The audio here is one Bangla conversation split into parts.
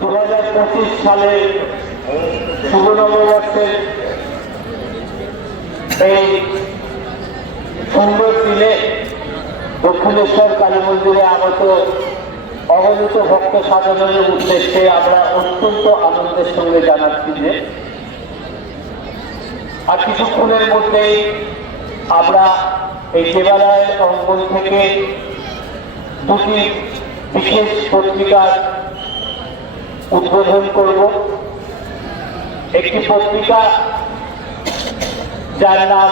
দু হাজার পঁচিশ সালে শুভ এই সুন্দর দিনে দক্ষিণেশ্বর কালী মন্দিরে আগত অগণিত ভক্ত সাধনের উদ্দেশ্যে আমরা অত্যন্ত আনন্দের সঙ্গে জানাচ্ছি যে, আর কিছুক্ষণের মধ্যেই আমরা এই দেবালয়ের অঙ্গন থেকে দুটি বিশেষ পত্রিকার উদ্বোধন করব। একটি পত্রিকা যার নাম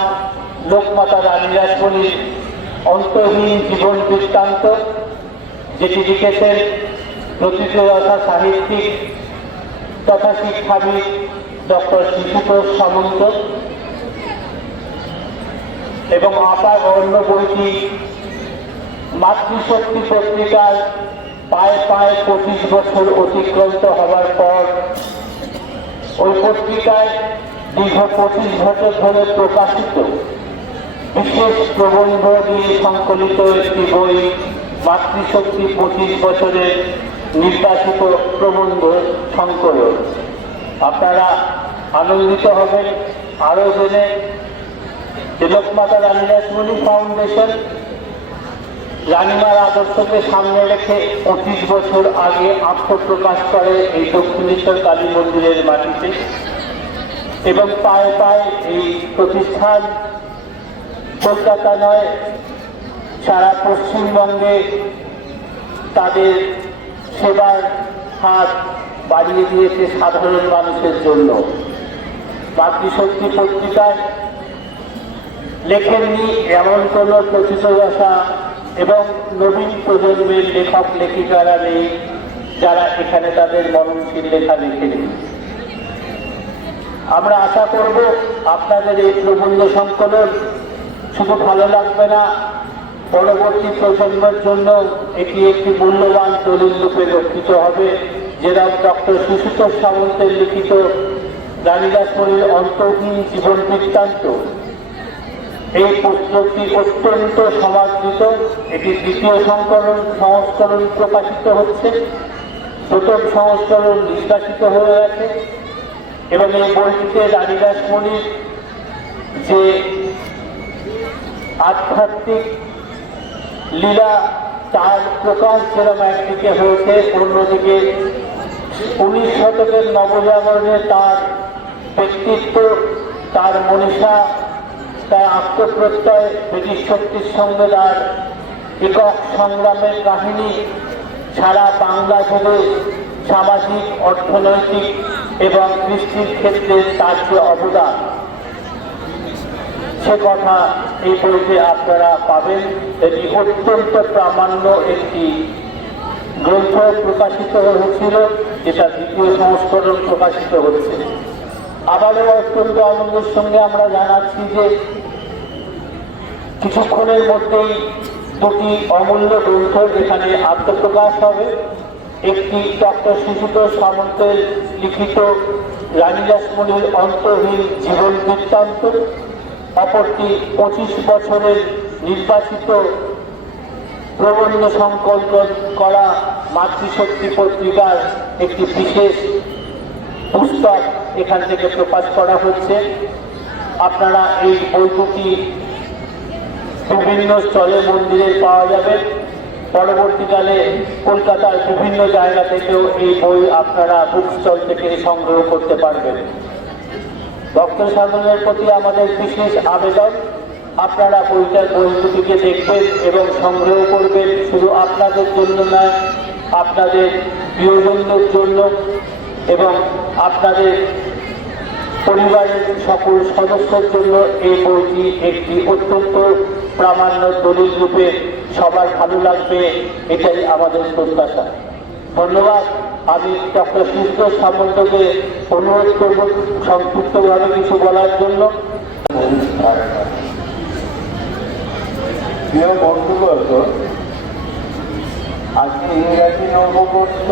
লোকমাতা রানী রাসমণির অন্তহীন জীবন বৃত্তান্ত যেটি লিখেছেন প্রতিযোগিতা সাহিত্যিক তথা শিক্ষাবিদ ডক্টর শিশুতোষ সামন্ত এবং আপার অন্য বইটি মাতৃশক্তি পত্রিকার পায়ে পায়ে পঁচিশ বছর অতিক্রান্ত হওয়ার পর ওই পত্রিকায় দীর্ঘ পঁচিশ বছর ধরে প্রকাশিত বিশেষ প্রবন্ধ দিয়ে সংকলিত একটি বই মাতৃশক্তি পঁচিশ বছরের নির্বাচিত প্রবন্ধ সংকলন। আপনারা আনন্দিত হবেন, আরও জেনে। তিলকমাতা রানী ফাউন্ডেশন রানীমার আদর্শকে সামনে রেখে পঁচিশ বছর আগে আত্মপ্রকাশ করে এই দক্ষিণেশ্বর কালী মন্দিরের মাটিতে। এবং পায়ে পায়ে এই প্রতিষ্ঠান কলকাতা নয়, সারা পশ্চিমবঙ্গে তাদের সেবার হাত বাড়িয়ে দিয়েছে সাধারণ মানুষের জন্য। মাতৃশক্তি পত্রিকায় লেখেননি এমন কোনো প্রতিযোগিতা এবং নবীন প্রজন্মের লেখক, লেখিকারা নেই, যারা এখানে তাদের মননশীল লেখা লিখেনি। আমরা আশা করব আপনাদের এই প্রবন্ধ সংকলন শুধু ভালো লাগবে না, পরবর্তী প্রজন্মের জন্য এটি একটি মূল্যবান দলিল রূপে রক্ষিত হবে। যেরকম ডক্টর সুশীতর সামন্তের লিখিত রানীদাসমণির অন্তহীন জীবন বৃত্তান্ত এই পুস্তকটি অত্যন্ত সমাদৃত। এটি দ্বিতীয় সংকলন সংস্করণ প্রকাশিত হচ্ছে। প্রথম সংস্করণ নিষ্কাশিত হয়ে গেছে। এবং এই বইটিতে রানীদাস মণির যে আধ্যাত্মিক লীলা, তার প্রকাশ যেরকম একদিকে হয়েছে, অন্যদিকে উনিশ শতকের নবজাগরণে তার ব্যক্তিত্ব, তার মনীষা তার আত্মপ্রত্যয়, ব্রিটিশ শক্তির সঙ্গে তার একক সংগ্রামের কাহিনী সারা বাংলা জুড়ে সামাজিক, অর্থনৈতিক এবং কৃষ্টির ক্ষেত্রে তার যে অবদান, সে কথা এই বইতে আপনারা পাবেন। এটি অত্যন্ত প্রামাণ্য একটি গ্রন্থ প্রকাশিত হয়েছিল, যেটা দ্বিতীয় সংস্করণ প্রকাশিত হচ্ছে আবারও অত্যন্ত আনন্দের সঙ্গে আমরা জানাচ্ছি যে কিছুক্ষণের মধ্যেই দুটি অমূল্য গ্রন্থ এখানে আত্মপ্রকাশ হবে। একটি ডক্টর শিশুতোষ সামন্তের লিখিত রানী রাসমণির অন্তহীন জীবন বৃত্তান্ত, অপরটি পঁচিশ বছরের নির্বাচিত প্রবন্ধ সংকল্প করা মাতৃশক্তি পত্রিকার একটি বিশেষ পুস্তক। এখান থেকে প্রকাশ করা হচ্ছে। আপনারা এই বই বিভিন্ন স্থলে, মন্দিরে পাওয়া যাবে। পরবর্তীকালে কলকাতার বিভিন্ন জায়গা থেকেও এই বই আপনারা বুক স্টল থেকে সংগ্রহ করতে পারবেন। ভক্ত সাধনের প্রতি আমাদের বিশেষ আবেদন, আপনারা বইটার বই দেখবেন এবং সংগ্রহ করবেন। শুধু আপনাদের জন্য নয়, আপনাদের প্রিয়জনদের জন্য এবং আপনাদের পরিবারের সকল সদস্যের জন্য এই বইটি একটি অত্যন্ত প্রামাণ্য দলিল রূপে সবার ভালো লাগবে, এটাই আমাদের প্রত্যাশা। ধন্যবাদ। আমি ডক্টর সুস্থ সামন্তকে অনুরোধ করব সংক্ষিপ্তভাবে কিছু বলার জন্য। প্রিয় বন্ধুবর্গ, আজকে ইংরাজি নববর্ষ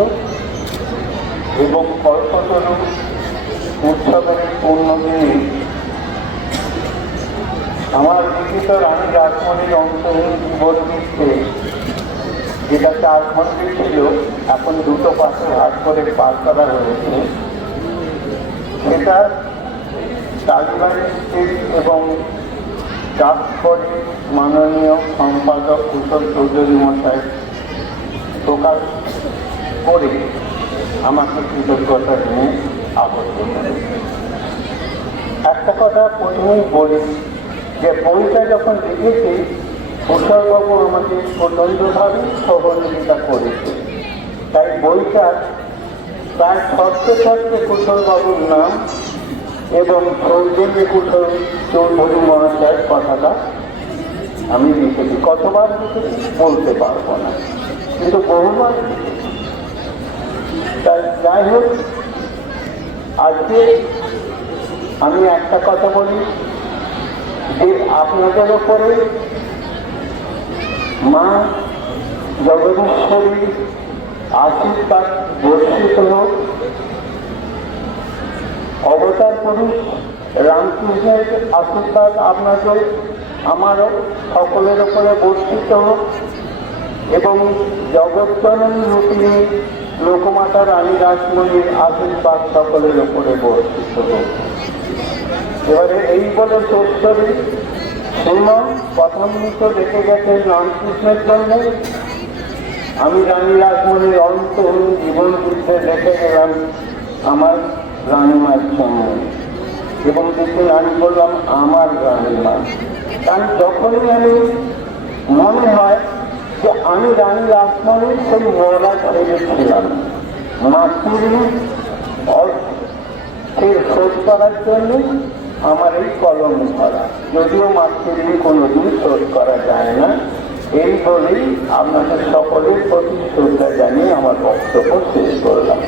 এবং কল্পতরু উৎসবের পূর্ণদিনে আমার লিখিত রানী রাসমণির অন্তহীন জীবন বৃত্তে যেটা চার ঘণ্টা ছিল, এখন দুটো পাশে ভাগ করে পার করা হয়েছে। সেটা তালিবান স্টেট এবং ডাকপরে মাননীয় সম্পাদক কুশল চৌধুরী মশাই প্রকাশ করে আমাকে কৃতজ্ঞতা নিয়ে একটা কথা প্রথমেই বলি যে বইটা যখন লিখেছি কুশলবাবু আমাকে প্রচণ্ডভাবে সহযোগিতা করেছে। তাই বইটার প্রায় শর্তে শর্তে কুশলবাবুর নাম এবং সৌজন্য কুশল চৌধুরী মহাশয়ের কথাটা আমি লিখেছি। কতবার বলতে পারব না, কিন্তু বহুবার তাই যাই হোক আজকে আমি একটা কথা বলি যে আপনাদের ওপরে মা জগদীশ্বরী আশীর্বাদ বর্ষিত হোক। অবতার পুরুষ রামকৃষ্ণের আশীর্বাদ আপনাদের আমারও সকলের ওপরে বর্ষিত হোক এবং জগজ্জননী রূপিণী লোকমাতা রানী রাসমণির আশীর্বাদ সকলের উপরে বর্ষিত হোক। এবারে এই বলে করি। শ্রীমন প্রথম তো দেখে গেছে রামকৃষ্ণের জন্য আমি রানী রাসমণির অন্তহীন জীবন যুদ্ধে দেখে গেলাম আমার রানীমার জন্য এবং দেখুন আমি বললাম, আমার রানীমা কারণ যখনই আমি মনে হয় যে আমি জানি আপনার সেই মরা ছেলে ছিলাম মাতৃ শোধ করার জন্য আমার এই কলম করা যদিও মাতৃ কোনোদিন শোধ করা যায় না, এই বলেই আপনাদের সকলের প্রতি শ্রদ্ধা জানিয়ে আমার বক্তব্য শেষ করলাম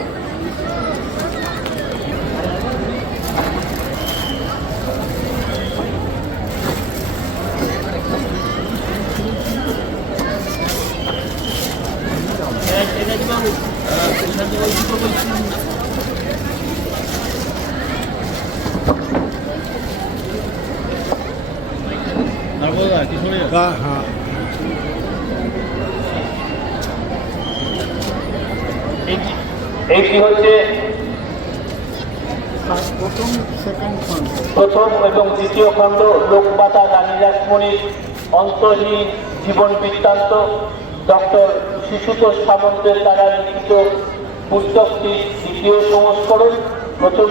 হ্যাঁ হ্যাঁ এইটি হচ্ছে? প্রথম এবং দ্বিতীয় খণ্ড লোকমাতা রানী রাসমণির অন্তহীন জীবন বৃত্তান্ত। ডক্টর শিশুতোষ সামন্তের দ্বারা লিখিত পুস্তকটি দ্বিতীয় সংস্করণ প্রথম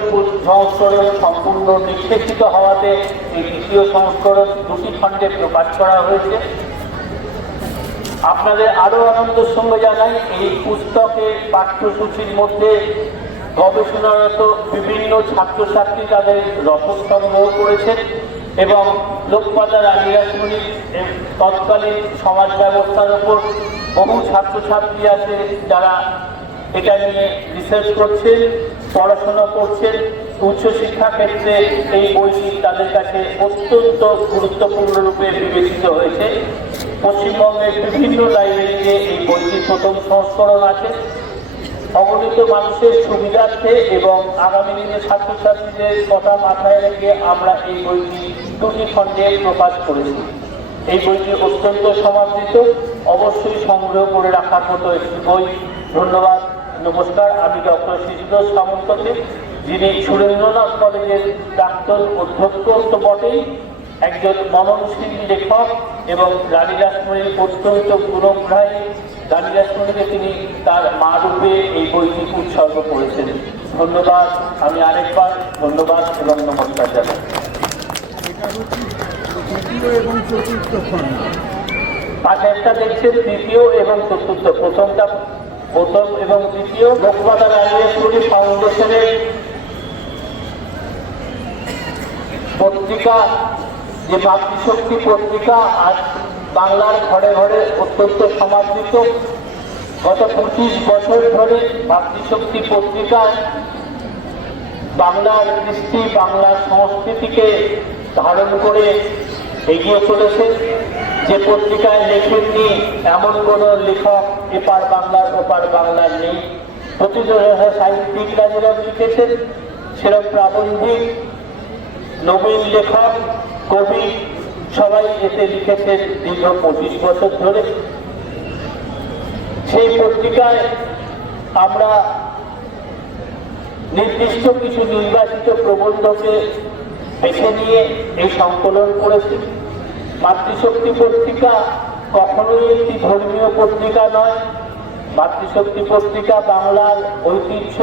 সংস্করণ সম্পূর্ণ নিষ্পেষিত হওয়াতে এই দ্বিতীয় সংস্করণ দুটি খণ্ডে প্রকাশ করা হয়েছে। আপনাদের আরও আনন্দের সঙ্গে জানাই, এই পুস্তকের পাঠ্যসূচির মধ্যে গবেষণারত বিভিন্ন ছাত্রছাত্রী তাদের রসদ সংগ্রহ করেছেন এবং লোকমাতা রানী তৎকালীন সমাজ ব্যবস্থার ওপর বহু ছাত্রছাত্রী আছে যারা এটা নিয়ে রিসার্চ করছেন, পড়াশোনা করছেন। উচ্চশিক্ষা ক্ষেত্রে এই বইটি তাদের কাছে অত্যন্ত গুরুত্বপূর্ণ রূপে বিবেচিত হয়েছে। পশ্চিমবঙ্গের বিভিন্ন লাইব্রেরিতে এই বইটির প্রথম সংস্করণ আছে। অগণিত মানুষের সুবিধার্থে এবং আগামী দিনে ছাত্রছাত্রীদের কথা মাথায় রেখে আমরা এই বইটি দুটি খণ্ডে প্রকাশ করেছি। এই বইটি অত্যন্ত সমাদৃত, অবশ্যই সংগ্রহ করে রাখার মতো একটি বই। ধন্যবাদ, নমস্কার। আমি ডক্টর শিশুদোষ সামন্তকে, যিনি সুরেন্দ্রনাথ কলেজের প্রাক্তন অধ্যক্ষ তো বটেই। একজন মননশীল লেখক এবং রানী রাসমণির অত্যন্ত গুণগ্রাহী রানী রাসমণিকে তিনি তার মা রূপে এই বইটি উৎসর্গ করেছেন। ধন্যবাদ। আমি আরেকবার ধন্যবাদ এবং নমস্কার জানাই। এবং চতুর্থ দেখছেন তৃতীয় এবং চতুর্থ। প্রথমটা প্রথম এবং দ্বিতীয় লোকমাতা রাজেশ্বরী ফাউন্ডেশনের পত্রিকা যে মাতৃশক্তি পত্রিকা আজ বাংলার ঘরে ঘরে অত্যন্ত সমাদৃত। গত পঁচিশ বছর ধরে মাতৃশক্তি পত্রিকা বাংলার কৃষ্টি, বাংলার সংস্কৃতিকে ধারণ করে এগিয়ে চলেছে। যে পত্রিকায় লেখেননি এমন কোন লেখক এপার বাংলার, ওপার বাংলার নেই। প্রতিজন সাহিত্যিকরা যেরকম লিখেছেন। সেরকম প্রাবন্ধিক, নবীন লেখক কবি সবাই এতে লিখেছেন দীর্ঘ পঁচিশ বছর ধরে। সেই পত্রিকায় আমরা নির্দিষ্ট কিছু নির্বাচিত প্রবন্ধকে বেছে নিয়ে এই সংকলন করেছি। মাতৃশক্তি পত্রিকা কখনোই একটি ধর্মীয় পত্রিকা নয়। মাতৃশক্তি পত্রিকা বাংলার ঐতিহ্য,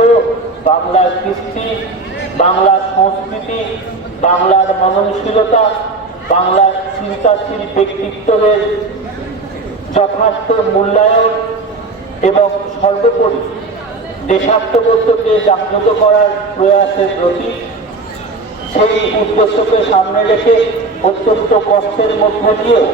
বাংলার কৃষ্টি, বাংলার সংস্কৃতি বাংলার মননশীলতা, বাংলার চিন্তাশীল ব্যক্তিত্বের যথার্থ মূল্যায়ন এবং সর্বোপরি দেশাত্মবোধকে জাগ্রত করার প্রয়াসের প্রতি সেই উদ্দেশ্যকে সামনে রেখে অত্যন্ত কষ্টের মধ্যে দিয়েও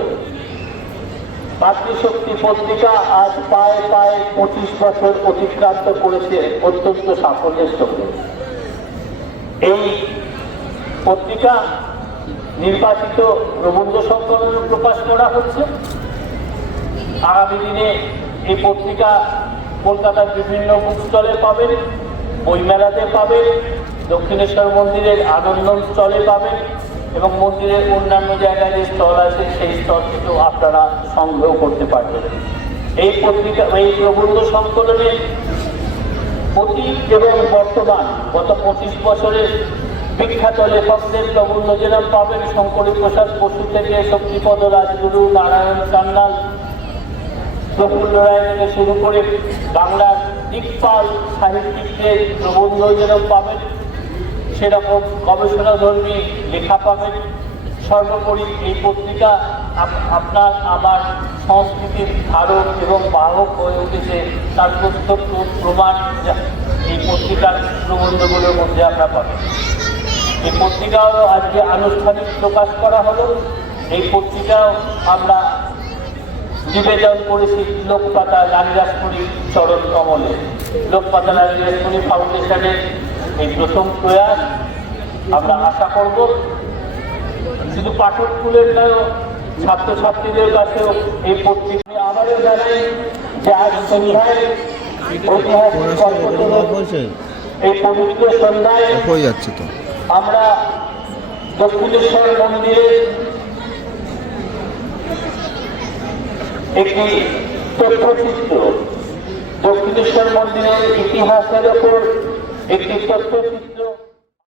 মাতৃশক্তি পত্রিকা আজ পায়ে পায়ে পঁচিশ বছর অতিক্রান্ত করেছে অত্যন্ত সাফল্যের সঙ্গে। এই পত্রিকা নির্বাচিত প্রবন্ধ সংকলন প্রকাশ করা হচ্ছে। আগামী দিনে এই পত্রিকা কলকাতার বিভিন্ন বুক স্টলে পাবেন, বইমেলাতে পাবেন, দক্ষিণেশ্বর মন্দিরের আনন্দ স্টলে পাবেন এবং মন্দিরের অন্যান্য জায়গায় যে স্টল আছে সেই স্টল থেকেও আপনারা সংগ্রহ করতে পারবেন। এই পত্রিকা, এই প্রবন্ধ সংকলনের অতীত এবং বর্তমান গত পঁচিশ বছরের বিখ্যাত লেখকদের প্রবন্ধ যেরকম পাবেন শঙ্করী প্রসাদ বসু থেকে শক্তিপদ রাজগুরু নারায়ণ কান্নাল প্রফুল্ল রায় থেকে শুরু করে বাংলার দিকপাল সাহিত্যিকদের প্রবন্ধ যেরকম পাবেন, সেরকম গবেষণাধর্মী লেখা পাবেন। সর্বোপরি এই পত্রিকা আপনার আমার সংস্কৃতির ধারক এবং বাহক হয়ে উঠেছে। তার প্রত্যক্ষ প্রমাণ এই পত্রিকার প্রবন্ধগুলোর মধ্যে আমরা পাবেন। এই পত্রিকাও আজকে আনুষ্ঠানিক প্রকাশ করা হলো। এই পত্রিকাও আমরা নিবেদন করেছি লোকপাতা রানীরাসমণি চরণ কমলে। লোকপাতা রানীরাসমণি ফাউন্ডেশনের এই প্রথম প্রয়াস। আমরা আশা করব শুধু পাঠক স্কুলের নয় ছাত্রছাত্রীদের কাছেও এই পত্রিকা আবারও জানাই যে আজ সন্ধ্যায় ঐতিহাসিক এই পবিত্র সন্ধ্যায় হয়ে যাচ্ছে তো। আমরা দক্ষিণেশ্বর মন্দিরে একটি তথ্যচিত্র দক্ষিণেশ্বর মন্দিরের ইতিহাসের ওপর একটি তথ্যচিত্র